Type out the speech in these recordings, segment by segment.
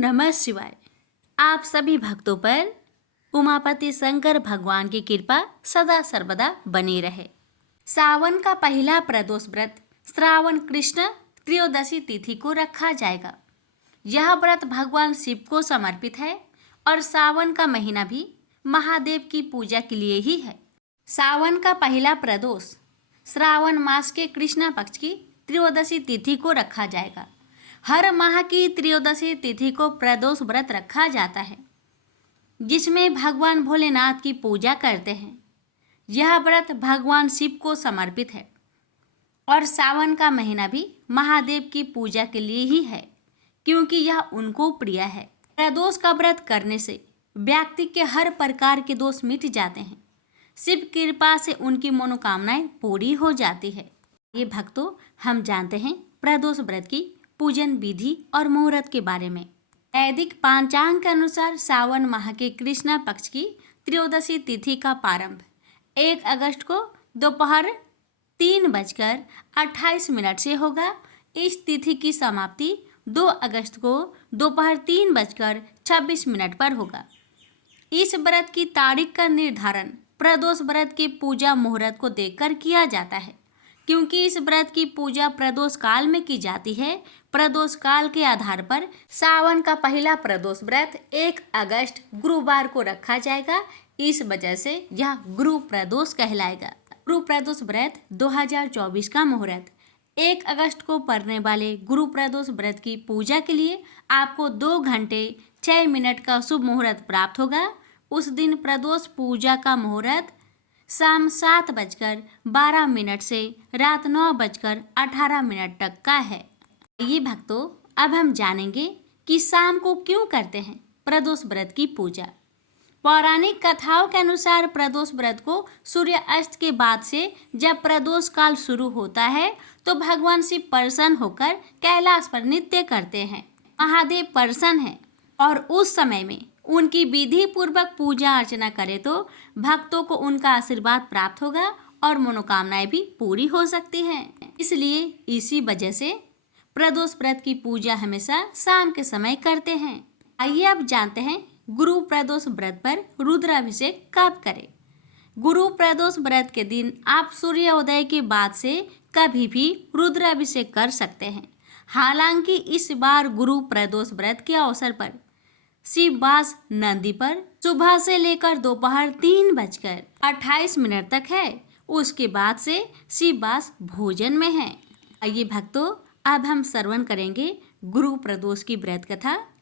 नमः शिवाय। आप सभी भक्तों पर उमापति शंकर भगवान की कृपा सदा सर्वदा बनी रहे। सावन का पहला प्रदोष व्रत श्रावण कृष्ण त्रयोदशी तिथि को रखा जाएगा। यह व्रत भगवान शिव को समर्पित है और सावन का महीना भी महादेव की पूजा के लिए ही है। सावन का पहला प्रदोष श्रावण मास के कृष्ण पक्ष की त्रयोदशी तिथि को रखा जाएगा। हर माह की त्रयोदशी तिथि को प्रदोष व्रत रखा जाता है, जिसमें भगवान भोलेनाथ की पूजा करते हैं। यह व्रत भगवान शिव को समर्पित है और सावन का महीना भी महादेव की पूजा के लिए ही है, क्योंकि यह उनको प्रिय है। प्रदोष का व्रत करने से व्यक्ति के हर प्रकार के दोष मिट जाते हैं। शिव कृपा से उनकी मनोकामनाएं पूरी हो जाती है। ये भक्तों, हम जानते हैं प्रदोष व्रत की पूजन विधि और मुहूर्त के बारे में। वैदिक पांचांग के अनुसार सावन माह के कृष्ण पक्ष की त्रयोदशी तिथि का प्रारंभ 1 अगस्त को दोपहर 3:28 से होगा। इस तिथि की समाप्ति 2 अगस्त को दोपहर 3:26 पर होगा। इस व्रत की तारीख का निर्धारण प्रदोष व्रत के पूजा मुहूर्त को देखकर किया जाता है, क्योंकि इस व्रत की पूजा प्रदोष काल में की जाती है। प्रदोष काल के आधार पर सावन का पहला प्रदोष व्रत 1 अगस्त गुरुवार को रखा जाएगा। इस वजह से यह गुरु प्रदोष कहलाएगा। गुरु प्रदोष व्रत 2024 का मुहूर्त 1 अगस्त को पड़ने वाले गुरु प्रदोष व्रत की पूजा के लिए आपको 2 घंटे 6 मिनट का शुभ मुहूर्त प्राप्त होगा। उस दिन प्रदोष पूजा का मुहूर्त शाम 7:12 से रात 9:18 तक का है। ये भक्तों, अब हम जानेंगे कि शाम को क्यों करते हैं प्रदोष व्रत की पूजा। पौराणिक कथाओं के अनुसार प्रदोष व्रत को सूर्य अस्त के बाद से जब प्रदोष काल शुरू होता है तो भगवान शिव प्रसन्न होकर कैलाश पर नृत्य करते हैं। महादेव प्रसन्न है और उस समय में उनकी विधि पूर्वक पूजा अर्चना करे तो भक्तों को उनका आशीर्वाद प्राप्त होगा और मनोकामनाएं भी पूरी हो सकती हैं। इसलिए इसी वजह से प्रदोष व्रत की पूजा हमेशा शाम के समय करते हैं। आइए अब जानते हैं गुरु प्रदोष व्रत पर रुद्राभिषेक कब करें। गुरु प्रदोष व्रत के दिन आप सूर्योदय के बाद से कभी भी रुद्राभिषेक कर सकते हैं। हालांकि इस बार गुरु प्रदोष व्रत के अवसर पर शिववास नंदी पर सुबह से लेकर दोपहर 3:28 तक है। उसके बाद से शिववास भोजन में है। आइए भक्तों, अब हम श्रवण करेंगे गुरु प्रदोष की व्रत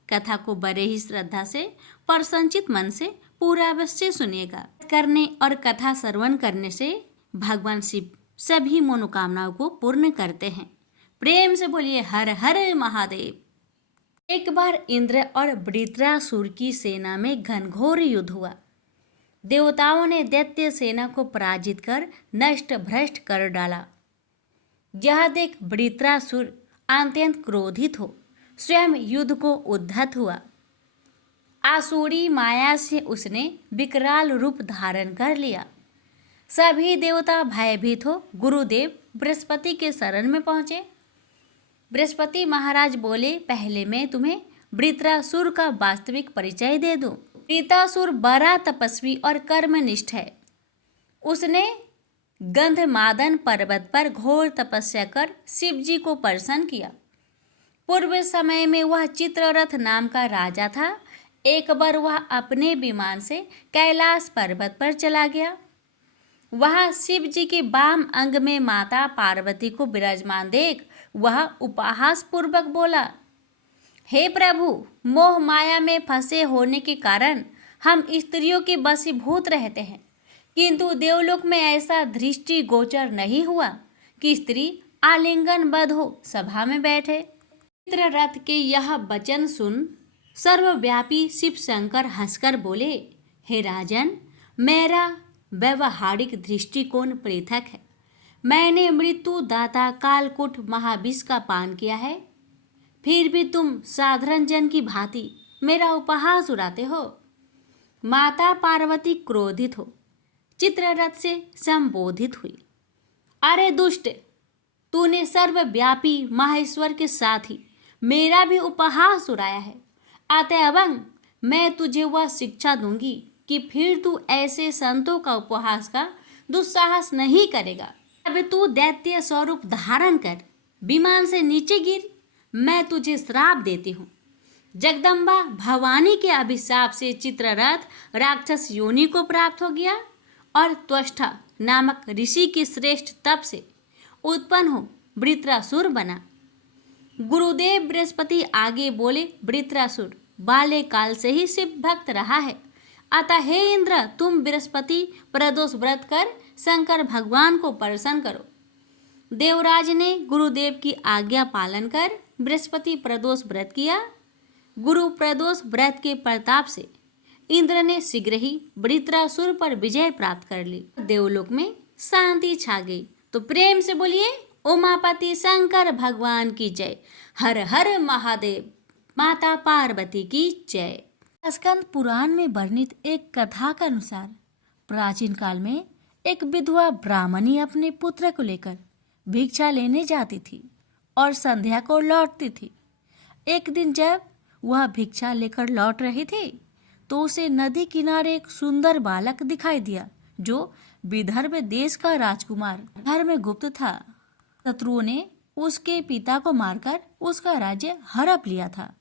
कथा को बड़े ही श्रद्धा से प्रसन्नचित मन से पूरा अवश्य सुनिएगा। करने और कथा श्रवण करने से भगवान शिव सभी मनोकामनाओं को पूर्ण करते हैं। प्रेम से बोलिए हर हर महादेव। एक बार इंद्र और वृत्रासुर की सेना में घनघोर युद्ध हुआ। देवताओं ने दैत्य सेना को पराजित कर नष्ट भ्रष्ट कर डाला। यह देख वृत्रासुर अत्यंत क्रोधित हो स्वयं युद्ध को उद्धत हुआ। आसुरी माया से उसने विकराल रूप धारण कर लिया। सभी देवता भयभीत हो गुरुदेव बृहस्पति के शरण में पहुंचे। बृहस्पति महाराज बोले, पहले मैं तुम्हें वृत्रासुर का वास्तविक परिचय दे दूं। वृत्रासुर बड़ा तपस्वी और कर्मनिष्ठ है। उसने गंधमादन पर्वत पर घोर तपस्या कर शिव जी को प्रसन्न किया। पूर्व समय में वह चित्ररथ नाम का राजा था। एक बार वह अपने विमान से कैलाश पर्वत पर चला गया। वहां शिव जी के वाम अंग में माता पार्वती को विराजमान देख वह उपहास पूर्वक बोला, हे प्रभु, मोह माया में फंसे होने के कारण हम स्त्रियों के वशीभूत रहते हैं, किंतु देवलोक में ऐसा दृष्टि गोचर नहीं हुआ कि स्त्री आलिंगनबद्ध हो सभा में बैठे। चित्ररथ के यह वचन सुन सर्वव्यापी शिव शंकर हंसकर बोले, हे राजन, मेरा व्यवहारिक दृष्टिकोण पृथक है। मैंने मृत्यु दाता कालकूट महाविष का पान किया है, फिर भी तुम साधारण जन की भांति मेरा उपहास उड़ाते हो। माता पार्वती क्रोधित हो चित्ररथ से संबोधित हुई, अरे दुष्ट, तूने सर्वव्यापी माहेश्वर के साथ ही मेरा भी उपहास उड़ाया है। अतएव मैं तुझे वह शिक्षा दूंगी कि फिर तू ऐसे संतों का उपहास का दुस्साहस नहीं करेगा। अब तू दैत्य स्वरूप धारण कर विमान से नीचे गिर, मैं तुझे श्राप देती हूँ। जगदम्बा भवानी के अभिशाप से चित्ररथ राक्षस योनि को प्राप्त हो गया और त्वष्टा नामक ऋषि के श्रेष्ठ तप से उत्पन्न हो वृत्रासुर बना। गुरुदेव बृहस्पति आगे बोले, वृत्रासुर बाल्य काल से ही शिव भक्त रहा है, अतः हे इंद्र तुम बृहस्पति प्रदोष व्रत कर शंकर भगवान को प्रसन्न करो। देवराज ने गुरुदेव की आज्ञा पालन कर बृहस्पति प्रदोष व्रत किया। गुरु प्रदोष व्रत के प्रताप से इंद्र ने शीघ्र ही वृत्रासुर पर विजय प्राप्त कर ली। देवलोक में शांति छा गई। तो प्रेम से बोलिए उमापति शंकर भगवान की जय। हर हर महादेव। माता पार्वती की जय। स्कंद पुराण में वर्णित एक कथा के अनुसार प्राचीन काल में एक विधवा ब्राह्मणी अपने पुत्र को लेकर भिक्षा लेने जाती थी और संध्या को लौटती थी। एक दिन जब वह भिक्षा लेकर लौट रही थी तो उसे नदी किनारे एक सुंदर बालक दिखाई दिया जो विदर्भ देश का राजकुमार धर्मगुप्त था। शत्रुओं ने उसके पिता को मारकर उसका राज्य हड़प लिया था।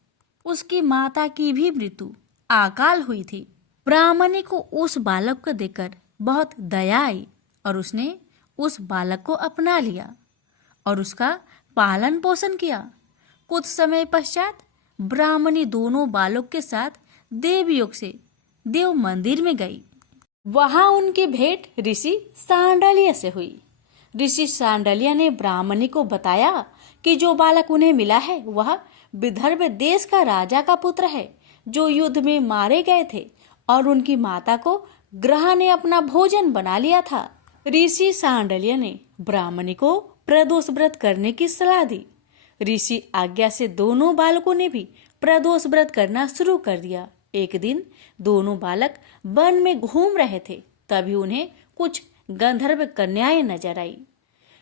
उसकी माता की भी मृत्यु अकाल हुई थी। ब्राह्मणी को उस बालक को देखकर बहुत दया आई और उसने उस बालक को अपना लिया और उसका पालन पोषण किया। कुछ समय पश्चात ब्राह्मणी दोनों बालक के साथ देवयोग से देव मंदिर में गई। वहां उनकी भेंट ऋषि सांडल्य से हुई। ऋषि सांडल्य ने ब्राह्मणी को बताया कि जो बालक उन्हें मिला है वह विदर्भ देश का राजा का पुत्र है जो युद्ध में मारे गए थे और उनकी माता को ग्रह ने अपना भोजन बना लिया था। ऋषि सांडल्य ने ब्राह्मणी को प्रदोष व्रत करने की सलाह दी। ऋषि आज्ञा से दोनों बालकों ने भी प्रदोष व्रत करना शुरू कर दिया। एक दिन दोनों बालक वन में घूम रहे थे, तभी उन्हें कुछ गंधर्व कन्याएं नजर आई।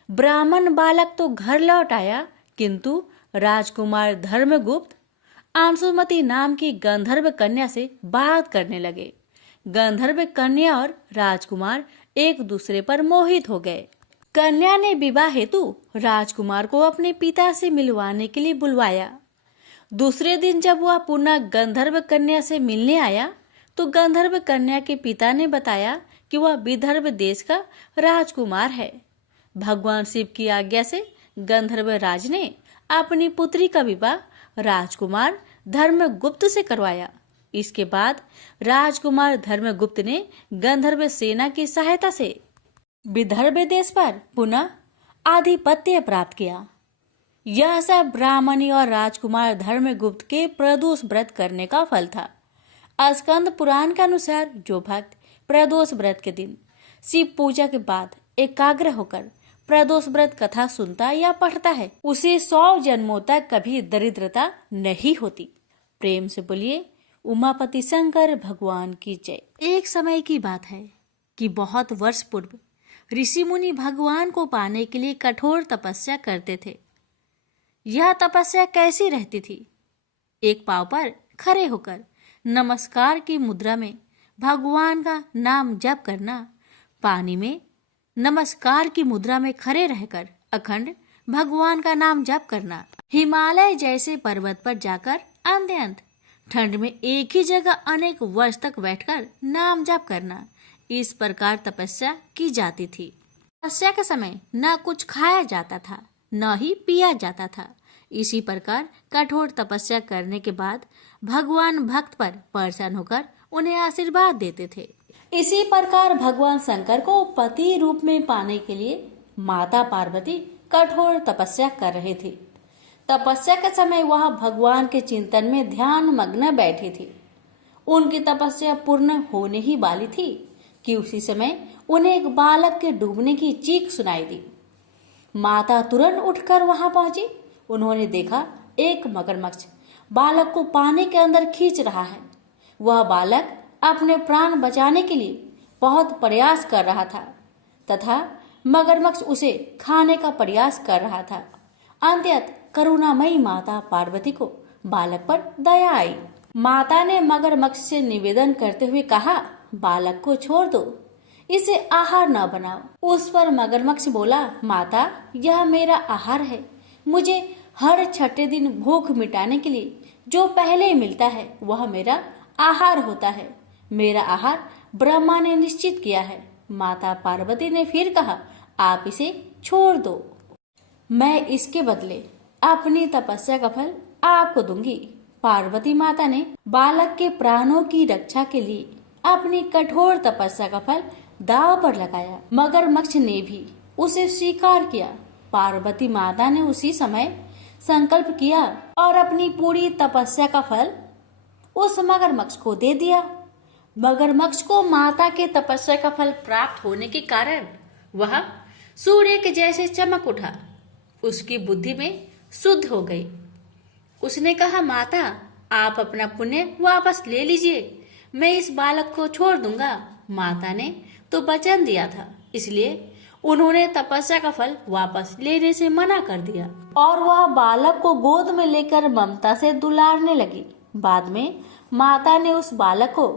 ब्राह्मण बालक तो घर लौट आया, किंतु राजकुमार धर्मगुप्त अंशुमति नाम की गंधर्व कन्या से बात करने लगे। गंधर्व कन्या और राजकुमार एक दूसरे पर मोहित हो गए। कन्या ने विवाह हेतु राजकुमार को अपने पिता से मिलवाने के लिए बुलवाया। दूसरे दिन जब वह पुनः गंधर्व कन्या से मिलने आया तो गंधर्व कन्या के पिता ने बताया कि वह विदर्भ देश का राजकुमार है। भगवान शिव की आज्ञा से गंधर्व राज ने अपनी पुत्री का विवाह राजकुमार धर्मगुप्त से करवाया। इसके बाद राजकुमार धर्मगुप्त ने गंधर्व सेना की सहायता से विदर्भ देश पर पुनः आधिपत्य प्राप्त किया। यह सब ब्राह्मणी और राजकुमार धर्मगुप्त के प्रदोष व्रत करने का फल था। स्कंद पुराण के अनुसार जो भक्त प्रदोष व्रत के दिन शिव पूजा के बाद एकाग्र होकर प्रदोष व्रत कथा सुनता या पढ़ता है उसे 100 जन्मों तक कभी दरिद्रता नहीं होती। प्रेम से बोलिए उमापति शंकर भगवान की जय। एक समय की बात है कि बहुत वर्ष पूर्व ऋषि मुनि भगवान को पाने के लिए कठोर तपस्या करते थे। यह तपस्या कैसी रहती थी? एक पांव पर खड़े होकर नमस्कार की मुद्रा में भगवान का नाम जप करना, पानी में नमस्कार की मुद्रा में खड़े रहकर अखंड भगवान का नाम जप करना, हिमालय जैसे पर्वत पर जाकर अंत ठंड में एक ही जगह अनेक वर्ष तक बैठकर नाम जप करना, इस प्रकार तपस्या की जाती थी। तपस्या के समय न कुछ खाया जाता था न ही पिया जाता था। इसी प्रकार कठोर तपस्या करने के बाद भगवान भक्त पर प्रसन्न होकर उन्हें आशीर्वाद देते थे। इसी प्रकार भगवान शंकर को पति रूप में पाने के लिए माता पार्वती कठोर तपस्या कर रहे थे। तपस्या के समय वह भगवान के चिंतन में ध्यान मग्न बैठी थी। उनकी तपस्या पूर्ण होने ही वाली थी कि उसी समय उन्हें एक बालक के डूबने की चीख सुनाई दी। माता तुरंत उठकर वहां पहुंची। उन्होंने देखा एक मगरमच्छ बालक को पानी के अंदर खींच रहा है। वह बालक अपने प्राण बचाने के लिए बहुत प्रयास कर रहा था तथा मगरमच्छ उसे खाने का प्रयास कर रहा था। अंततः करुणामयी माता पार्वती को बालक पर दया आई। माता ने मगरमच्छ से निवेदन करते हुए कहा, बालक को छोड़ दो, इसे आहार न बनाओ। उस पर मगरमच्छ बोला, माता, यह मेरा आहार है। मुझे हर छठे दिन भूख मिटाने के लिए जो पहले मिलता है वह मेरा आहार होता है। मेरा आहार ब्रह्मा ने निश्चित किया है। माता पार्वती ने फिर कहा, आप इसे छोड़ दो, मैं इसके बदले अपनी तपस्या का फल आपको दूंगी। पार्वती माता ने बालक के प्राणों की रक्षा के लिए अपनी कठोर तपस्या का फल दांव पर लगाया। मगरमच्छ ने भी उसे स्वीकार किया। पार्वती माता ने उसी समय संकल्प किया और अपनी पूरी तपस्या का फल उस मगरमच्छ को दे दिया। मगरमच्छ को माता के तपस्या का फल प्राप्त होने के कारण वह सूर्य के जैसे चमक उठा। उसकी बुद्धि में शुद्ध हो गई। उसने कहा, माता, आप अपना पुण्य वापस ले लीजिए, मैं इस बालक को छोड़ दूंगा। माता ने तो वचन दिया था, इसलिए उन्होंने तपस्या का फल वापस लेने से मना कर दिया और वह बालक को गोद में लेकर ममता से दुलारने लगी। बाद में माता ने उस बालक को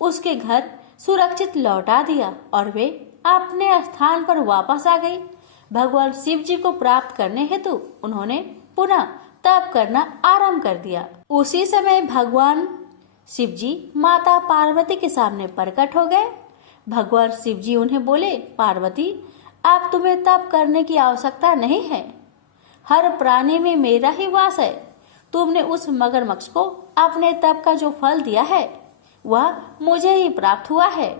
उसके घर सुरक्षित लौटा दिया और वे अपने स्थान पर वापस आ गई। भगवान शिव जी को प्राप्त करने हेतु उन्होंने पुनः तप करना आरंभ कर दिया। उसी समय भगवान शिव जी माता पार्वती के सामने प्रकट हो गए। भगवान शिव जी उन्हें बोले, पार्वती, अब तुम्हें तप करने की आवश्यकता नहीं है। हर प्राणी में मेरा ही वास है। तुमने उस मगरमच्छ को अपने तप का जो फल दिया है वह मुझे ही प्राप्त हुआ है,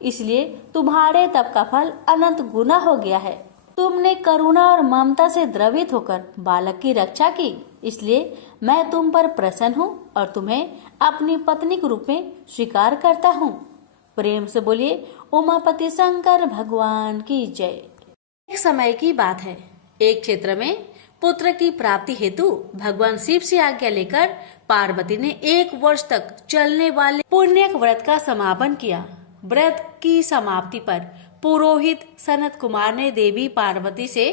इसलिए तुम्हारे तप का फल अनंत गुना हो गया है। तुमने करुणा और ममता से द्रवित होकर बालक की रक्षा की, इसलिए मैं तुम पर प्रसन्न हूँ और तुम्हें अपनी पत्नी के रूप में स्वीकार करता हूँ। प्रेम से बोलिए, उमापति शंकर भगवान की जय। एक समय की बात है, एक क्षेत्र में पुत्र की प्राप्ति हेतु भगवान शिव से आज्ञा लेकर पार्वती ने 1 वर्ष तक चलने वाले पुण्य व्रत का समापन किया। व्रत की समाप्ति पर पुरोहित सनत कुमार ने देवी पार्वती से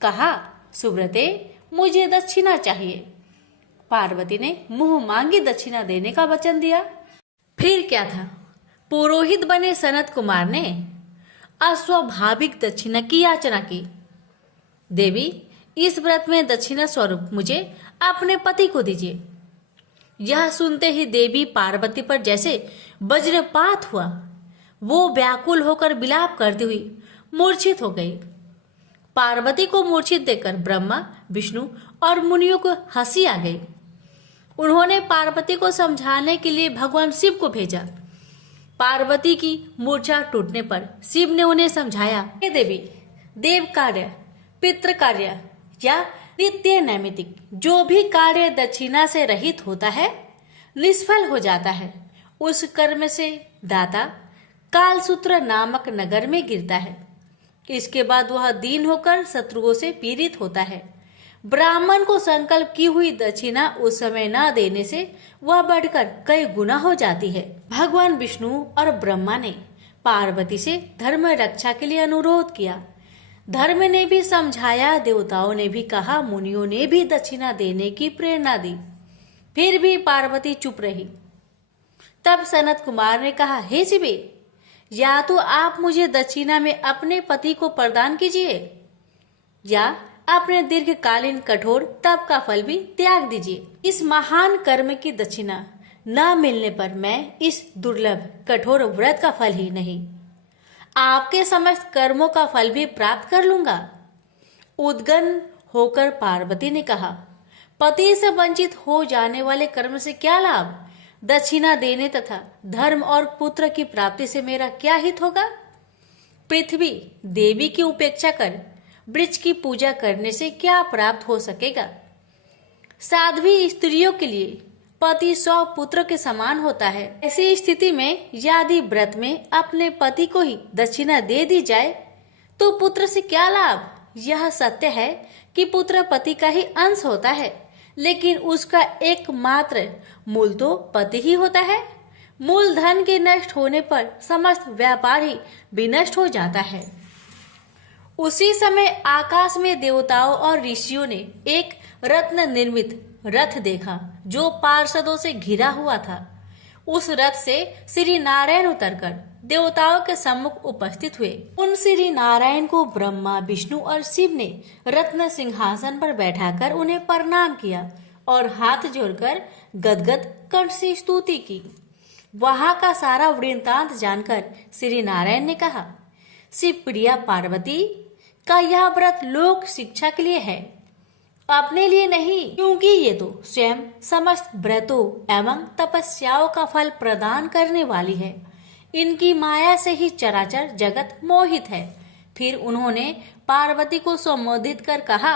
कहा, सुब्रते, मुझे दक्षिणा चाहिए। पार्वती ने मुंह मांगी दक्षिणा देने का वचन दिया। फिर क्या था, पुरोहित बने सनत कुमार ने अस्वाभाविक दक्षिणा की याचना की। देवी, इस व्रत में दक्षिणा स्वरूप मुझे अपने पति को दीजिए। यह सुनते ही देवी पार्वती पर जैसे वज्रपात हुआ। वो व्याकुल होकर विलाप करती हुई मूर्छित हो गई। पार्वती को मूर्छित देखकर ब्रह्मा, विष्णु और मुनियों को हंसी आ गई। उन्होंने पार्वती को समझाने के लिए भगवान शिव को भेजा। पार्वती की मूर्छा टूटने पर शिव ने उन्हें समझाया, हे देवी, देव कार्य, पितृ कार्य या नित्य नैमित्तिक जो भी कार्य दक्षिणा से रहित होता है निष्फल हो जाता है। उस कर्म से दाता कालसूत्र नामक नगर में गिरता है। इसके बाद वह दीन होकर शत्रुओं से पीड़ित होता है। ब्राह्मण को संकल्प की हुई दक्षिणा उस समय न देने से वह बढ़कर कई गुना हो जाती है। भगवान विष्णु और ब्रह्मा ने पार्वती से धर्म रक्षा के लिए अनुरोध किया। धर्म ने भी समझाया, देवताओं ने भी कहा, मुनियों ने भी दक्षिणा देने की प्रेरणा दी, फिर भी पार्वती चुप रही। तब सनत कुमार ने कहा, हे शिवे, या तो आप मुझे दक्षिणा में अपने पति को प्रदान कीजिए या अपने दीर्घकालीन कठोर तप का फल भी त्याग दीजिए। इस महान कर्म की दक्षिणा न मिलने पर मैं इस दुर्लभ कठोर व्रत का फल ही नहीं, आपके समस्त कर्मों का फल भी प्राप्त कर लूंगा। उद्गन होकर पार्वती ने कहा, पति से वंचित हो जाने वाले कर्म से क्या लाभ? दक्षिणा देने तथा धर्म और पुत्र की प्राप्ति से मेरा क्या हित होगा? पृथ्वी देवी की उपेक्षा कर वृक्ष की पूजा करने से क्या प्राप्त हो सकेगा? साध्वी स्त्रियों के लिए पति 100 पुत्र के समान होता है। ऐसी स्थिति में यदि व्रत में अपने पति को ही दक्षिणा दे दी जाए तो पुत्र से क्या लाभ? यह सत्य है कि पुत्र पति का ही अंश होता है, लेकिन उसका एकमात्र मूल तो पति ही होता है। मूल धन के नष्ट होने पर समस्त व्यापार ही विनष्ट हो जाता है। उसी समय आकाश में देवताओं और ऋषियों ने एक रत्न निर्मित रथ देखा जो पार्षदों से घिरा हुआ था। उस रथ से श्री नारायण उतरकर देवताओं के सम्मुख उपस्थित हुए। उन श्री नारायण को ब्रह्मा, विष्णु और शिव ने रत्न सिंहासन पर बैठाकर उन्हें प्रणाम किया और हाथ जोड़कर गदगद कंठ से स्तुति की। वहां का सारा वृत्तांत जानकर श्री नारायण ने कहा, शिव प्रिया पार्वती का यह व्रत लोक शिक्षा के लिए है, अपने लिए नहीं, क्योंकि ये तो स्वयं समस्त व्रतों एवं तपस्याओं का फल प्रदान करने वाली है। इनकी माया से ही चराचर जगत मोहित है। फिर उन्होंने पार्वती को संबोधित कर कहा,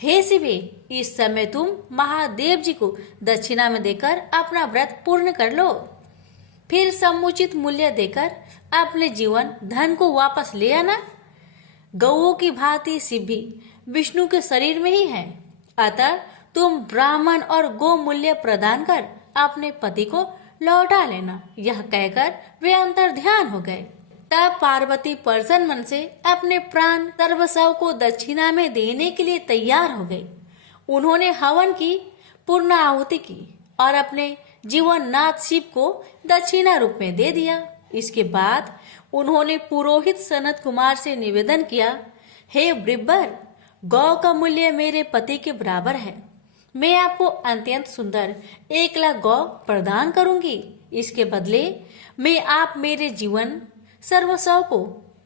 हे शिवे, इस समय तुम महादेव जी को दक्षिणा में देकर अपना व्रत पूर्ण कर लो। फिर समुचित मूल्य देकर अपने जीवन धन को वापस ले आना। गौओं की भांति शिव भी विष्णु के शरीर में ही है, अतः तुम ब्राह्मण और गो मूल्य प्रदान कर अपने पति को लौटा लेना। यह कहकर वे अंतर ध्यान हो गए। तब पार्वती प्रसन्न मन से अपने प्राण सर्वस्व को दक्षिणा में देने के लिए तैयार हो गई। उन्होंने हवन की पूर्ण आहुति की और अपने जीवन नाथ शिव को दक्षिणा रूप में दे दिया। इसके बाद उन्होंने पुरोहित सनत कुमार से निवेदन किया, हे ब्रिब्बर, गौ का मूल्य मेरे पति के बराबर है। मैं आपको अत्यंत सुंदर 1,00,000 गौ प्रदान करूंगी। इसके बदले में आप मेरे जीवन सर्वस्व को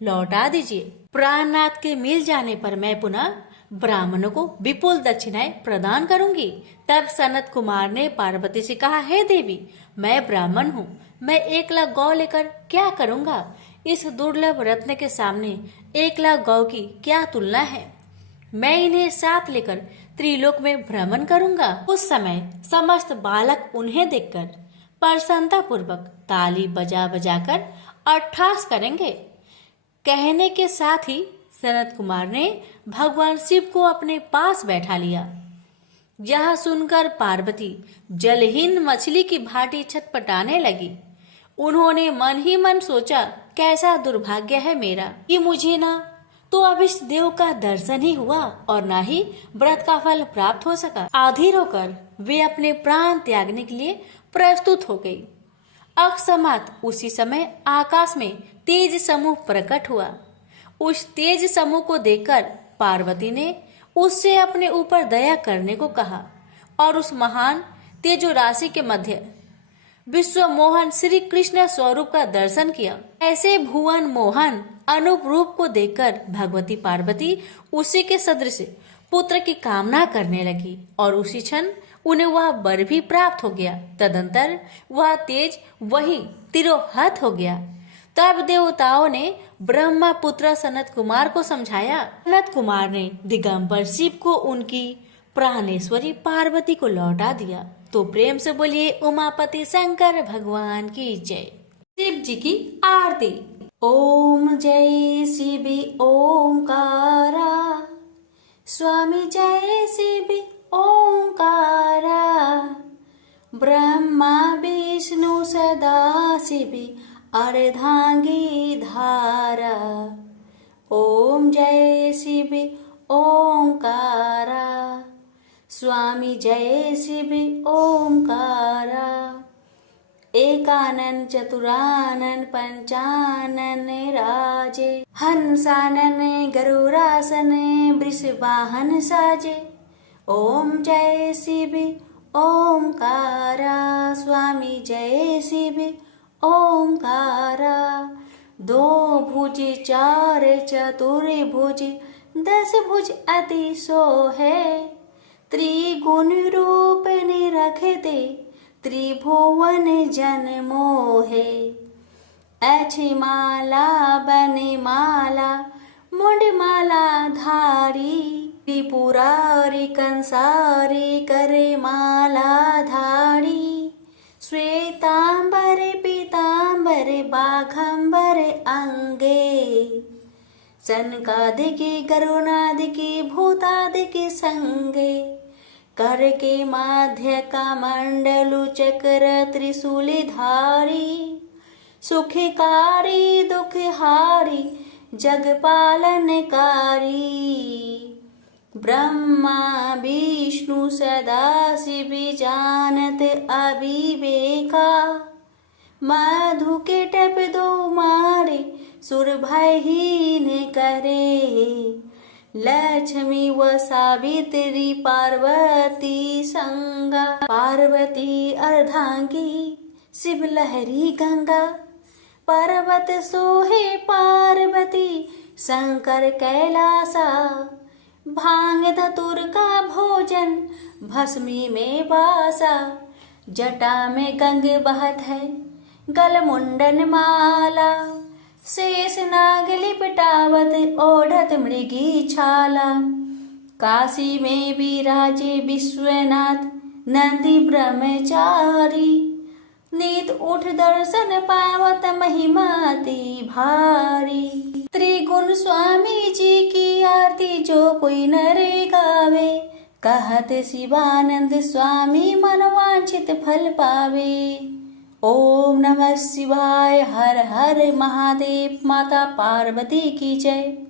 लौटा दीजिए। प्राणनाथ के मिल जाने पर मैं पुनः ब्राह्मणों को विपुल दक्षिणाएं प्रदान करूंगी। तब सनत कुमार ने पार्वती से कहा, हे देवी, मैं ब्राह्मण हूँ, मैं 1,00,000 गौ लेकर क्या करूंगा? इस दुर्लभ रत्न के सामने 1,00,000 गौ की क्या तुलना है? मैं इन्हें साथ लेकर त्रिलोक में भ्रमण करूंगा। उस समय समस्त बालक उन्हें देखकर प्रसन्नता पूर्वक ताली बजा बजाकर अट्ठास करेंगे। कहने के साथ ही सनत कुमार ने भगवान शिव को अपने पास बैठा लिया। यह सुनकर पार्वती जलहीन मछली की भांति छटपटाने लगी। उन्होंने मन ही मन सोचा, कैसा दुर्भाग्य है मेरा कि मुझे ना तो अभिष्ट देव का दर्शन ही हुआ और ना ही व्रत का फल प्राप्त हो सका। आधीर होकर वे अपने प्राण त्यागने के लिए प्रस्तुत हो गई। अकस्मात उसी समय आकाश में तेज समूह प्रकट हुआ। उस तेज समूह को देखकर पार्वती ने उससे अपने ऊपर दया करने को कहा और उस महान तेजो राशि के मध्य विश्व मोहन श्री कृष्ण स्वरूप का दर्शन किया। ऐसे भुवन मोहन अनूप रूप को देखकर भगवती पार्वती उसी के सदृश पुत्र की कामना करने लगी और उसी क्षण उन्हें वह वर भी प्राप्त हो गया। तदंतर वह तेज वही तिरोहत हो गया। तब देवताओं ने ब्रह्मा पुत्र सनत कुमार को समझाया। सनत कुमार ने दिगंबर शिव को उनकी प्राणेश्वरी पार्वती को लौटा दिया। तो प्रेम से बोलिए उमापति शंकर भगवान की जय। शिव जी की आरती। ओम जय शिव ओंकारा, स्वामी जय शिव ओंकारा, ब्रह्मा विष्णु सदा शिव अर्धांगी धारा। ओम जय शिव ओंकारा, स्वामी जय शिव ओंकारा, एकानन चतुरानन पंचानन राजे, हंसानन गरुरासन वृषवाहन साजे। ओम जय शिव ओंकारा, स्वामी जय शिव ओंकारा, दो भुज चार चतुर्भुज 10 भुज अति सोहे, त्रिगुण रूप निरखते त्रिभुवन जन मोहे। अच्छी माला बने माला मुंड माला धारी, त्रिपुरारी कंसारी करे माला धारी। श्वेतांबर पीतांबर बाघंबर अंगे, सनकादिकी गरुणादिकी भूतादिकी संगे। कर के माध्य का मंडलु चक्र त्रिशूली धारी, सुखकारी दुखहारी जगपालनकारी। ब्रह्मा विष्णु सदाशिव जानत अविवेका, मधु के टप दो मारे सुर भयहीन करे, लक्ष्मी व सावित्री पार्वती संगा, पार्वती अर्धांगी शिव लहरी गंगा, पर्वत सोहे पार्वती शंकर कैलासा, भांग धतुर का भोजन भस्मी में बासा, जटा में गंग बहत है गल मुंडन माला, शेष नाग लिपटावत ओढ़त मृगी छाला, काशी में विराजे विश्वनाथ नंदी ब्रह्मचारी, नीत उठ दर्शन पावत महिमाति भारी, त्रिगुण स्वामी जी की आरती जो कोई नरे गावे, कहत शिवानंद स्वामी मनवांछित फल पावे। ओम नमः शिवाय, हर हर महादेव, माता पार्वती की जय।